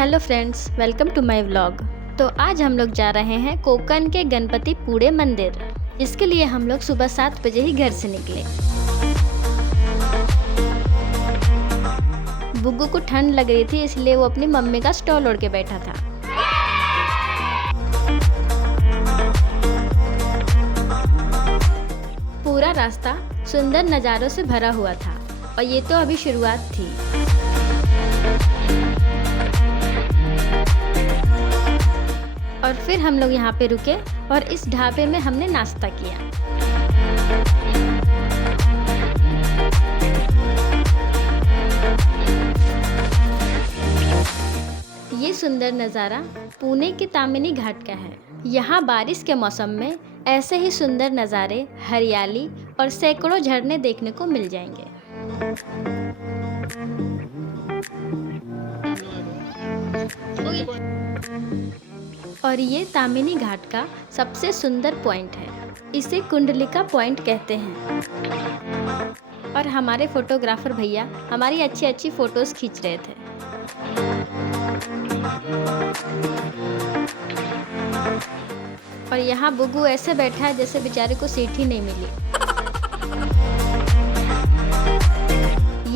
Hello friends, welcome to my vlog. तो आज हम लोग जा रहे हैं कोकण के गणपतिपुळे मंदिर। इसके लिए हम लोग सुबह 7 बजे ही घर से निकले। बुग्गू को ठंड लग रही थी, इसलिए वो अपनी मम्मी का स्टॉल ओढ़ के बैठा था। पूरा रास्ता सुंदर नज़ारों से भरा हुआ था और ये तो अभी शुरुआत थी। और फिर हम लोग यहाँ पे रुके और इस ढाबे में हमने नाश्ता किया। ये सुंदर नज़ारा पुणे के ताम्हिनी घाट का है। यहाँ बारिश के मौसम में ऐसे ही सुंदर नज़ारे, हरियाली और सैकड़ों झरने देखने को मिल जाएंगे। और ये ताम्हिनी घाट का सबसे सुंदर पॉइंट है। इसे कुंडलिका पॉइंट कहते हैं। और हमारे फोटोग्राफर भैया हमारी अच्छी अच्छी फोटोज खींच रहे थे। और यहाँ बुग्गू ऐसे बैठा है जैसे बेचारे को सीट ही नहीं मिली।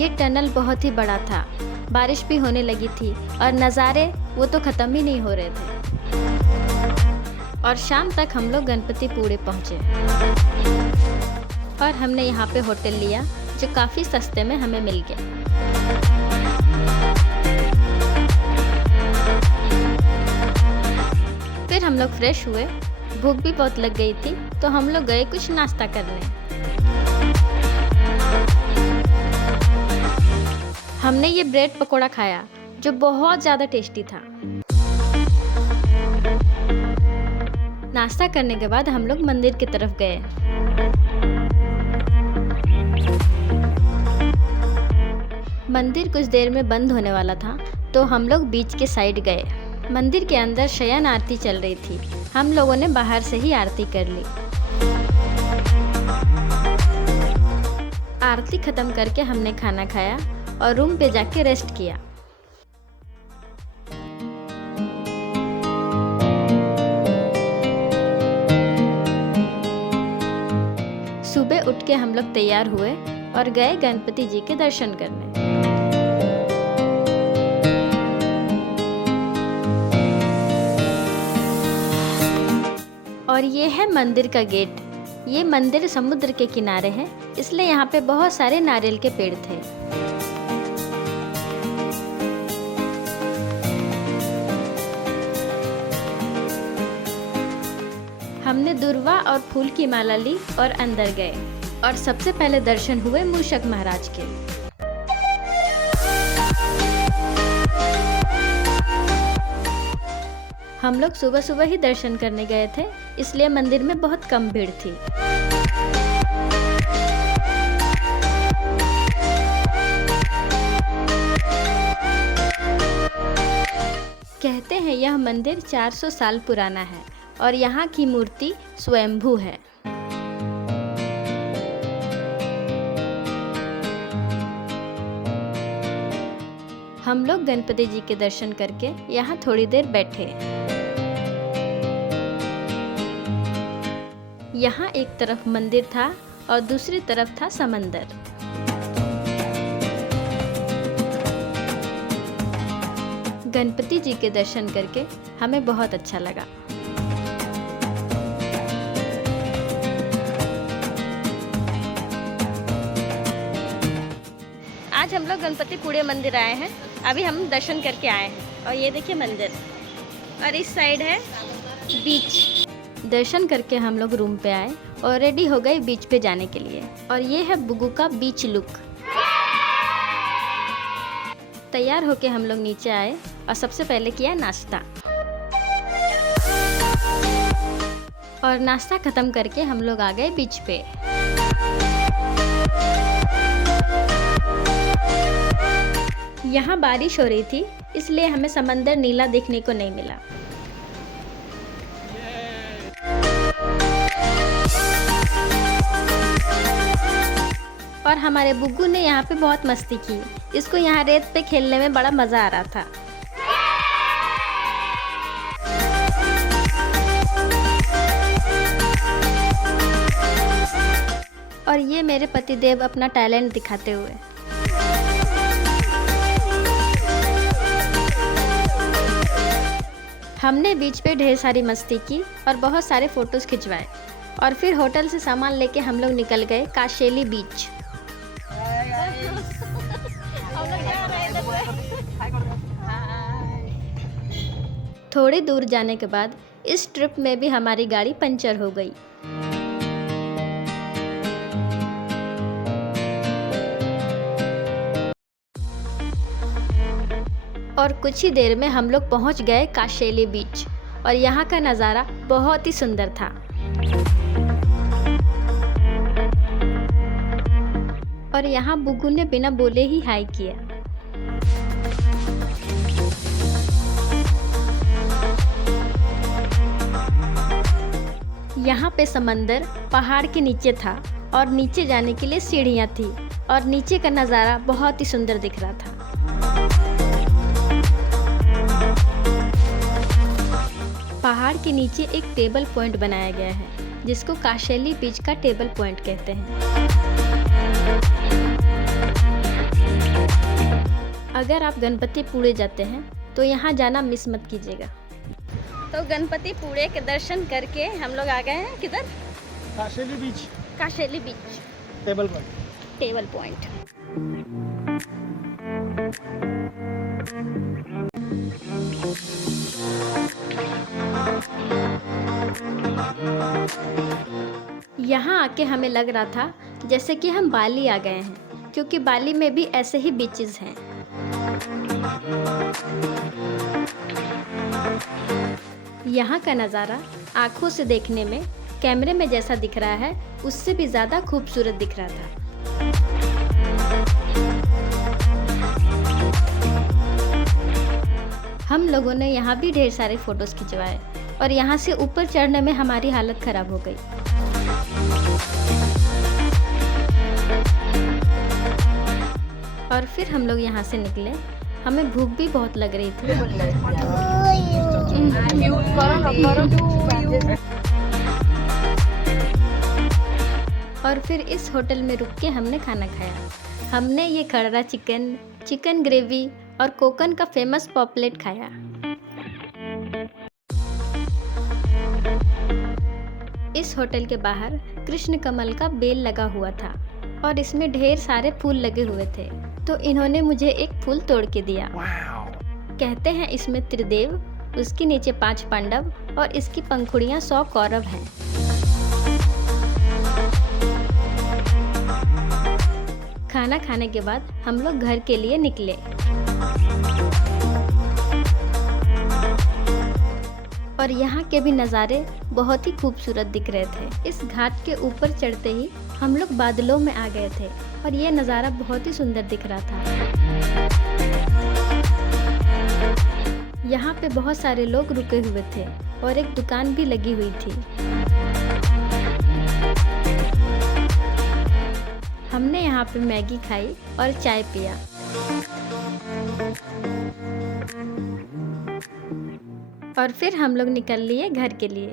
ये टनल बहुत ही बड़ा था, बारिश भी होने लगी थी और नज़ारे वो तो ख़त्म ही नहीं हो रहे थे। और शाम तक हम लोग गणपतिपुळे पहुँचे और हमने यहाँ पे होटल लिया जो काफ़ी सस्ते में हमें मिल गया। फिर हम लोग फ्रेश हुए, भूख भी बहुत लग गई थी तो हम लोग गए कुछ नाश्ता करने। हमने ये ब्रेड पकोड़ा खाया जो बहुत ज़्यादा टेस्टी था। नाश्ता करने के बाद हम लोग मंदिर की तरफ गए। मंदिर कुछ देर में बंद होने वाला था तो हम लोग बीच के साइड गए। मंदिर के अंदर शयन आरती चल रही थी। हम लोगों ने बाहर से ही आरती कर ली। आरती खत्म करके हमने खाना खाया और रूम पे जाके रेस्ट किया। सुबह उठ के हम लोग तैयार हुए और गए गणपति जी के दर्शन करने। और ये है मंदिर का गेट। ये मंदिर समुद्र के किनारे है, इसलिए यहाँ पे बहुत सारे नारियल के पेड़ थे। हमने दुर्वा और फूल की माला ली और अंदर गए और सबसे पहले दर्शन हुए मूषक महाराज के। हम लोग सुबह सुबह ही दर्शन करने गए थे, इसलिए मंदिर में बहुत कम भीड़ थी। कहते हैं यह मंदिर 400 साल पुराना है और यहाँ की मूर्ति स्वयंभू है। हम लोग गणपति जी के दर्शन करके यहाँ थोड़ी देर बैठे। यहाँ एक तरफ मंदिर था और दूसरी तरफ था समंदर। गणपति जी के दर्शन करके हमें बहुत अच्छा लगा। आज हम लोग गणपतिपुळे मंदिर आए हैं। अभी हम दर्शन करके आए हैं और ये देखिए मंदिर और इस साइड है बीच। दर्शन करके हम लोग रूम पे आए और रेडी हो गए बीच पे जाने के लिए। और ये है बुग्गू का बीच लुक। तैयार होके हम लोग नीचे आए और सबसे पहले किया नाश्ता। और नाश्ता खत्म करके हम लोग आ गए बीच पे। यहाँ बारिश हो रही थी, इसलिए हमें समंदर नीला देखने को नहीं मिला। और हमारे बुग्गू ने यहाँ पे बहुत मस्ती की। इसको यहाँ रेत पे खेलने में बड़ा मज़ा आ रहा था। और ये मेरे पतिदेव अपना टैलेंट दिखाते हुए। हमने बीच पे ढेर सारी मस्ती की और बहुत सारे फ़ोटोज़ खिंचवाए और फिर होटल से सामान लेके हम लोग निकल गए काशेली बीच। थोड़ी दूर जाने के बाद इस ट्रिप में भी हमारी गाड़ी पंचर हो गई। और कुछ ही देर में हम लोग पहुंच गए काशेली बीच और यहाँ का नज़ारा बहुत ही सुंदर था। और यहाँ बुगू ने बिना बोले ही हाय किया। यहाँ पे समंदर पहाड़ के नीचे था और नीचे जाने के लिए सीढ़ियाँ थी और नीचे का नज़ारा बहुत ही सुंदर दिख रहा था। पहाड़ के नीचे एक टेबल पॉइंट बनाया गया है जिसको काशेली बीच का टेबल पॉइंट कहते हैं। अगर आप गणपतिपुळे जाते हैं तो यहाँ जाना मिस मत कीजिएगा। तो गणपतिपुळे के दर्शन करके हम लोग आ गए हैं किधर? काशेली बीच। काशेली बीच टेबल पॉइंट। Table point. यहाँ आके हमें लग रहा था जैसे कि हम बाली आ गए हैं, क्योंकि बाली में भी ऐसे ही बीचेस हैं। यहाँ का नज़ारा आँखों से देखने में कैमरे में जैसा दिख रहा है उससे भी ज़्यादा खूबसूरत दिख रहा था। हम लोगों ने यहाँ भी ढेर सारे फ़ोटोज़ खिंचवाए और यहाँ से ऊपर चढ़ने में हमारी हालत ख़राब हो गई। और फिर हम लोग यहाँ से निकले। हमें भूख भी बहुत लग रही थी। और फिर इस होटल में रुक के हमने खाना खाया। हमने ये खड़ा चिकन, चिकन ग्रेवी और कोकन का फेमस पॉपलेट खाया। इस होटल के बाहर कृष्ण कमल का बेल लगा हुआ था और इसमें ढेर सारे फूल लगे हुए थे, तो इन्होंने मुझे एक फूल तोड़ के दिया। कहते हैं इसमें त्रिदेव, उसके नीचे 5 पांडव और इसकी पंखुड़ियाँ 100 कौरव हैं। खाना खाने के बाद हम लोग घर के लिए निकले। और यहाँ के भी नज़ारे बहुत ही खूबसूरत दिख रहे थे। इस घाट के ऊपर चढ़ते ही हम लोग बादलों में आ गए थे और ये नज़ारा बहुत ही सुंदर दिख रहा था। यहाँ पे बहुत सारे लोग रुके हुए थे और एक दुकान भी लगी हुई थी। हमने यहाँ पे मैगी खाई और चाय पिया। और फिर हम लोग निकल लिए घर के लिए।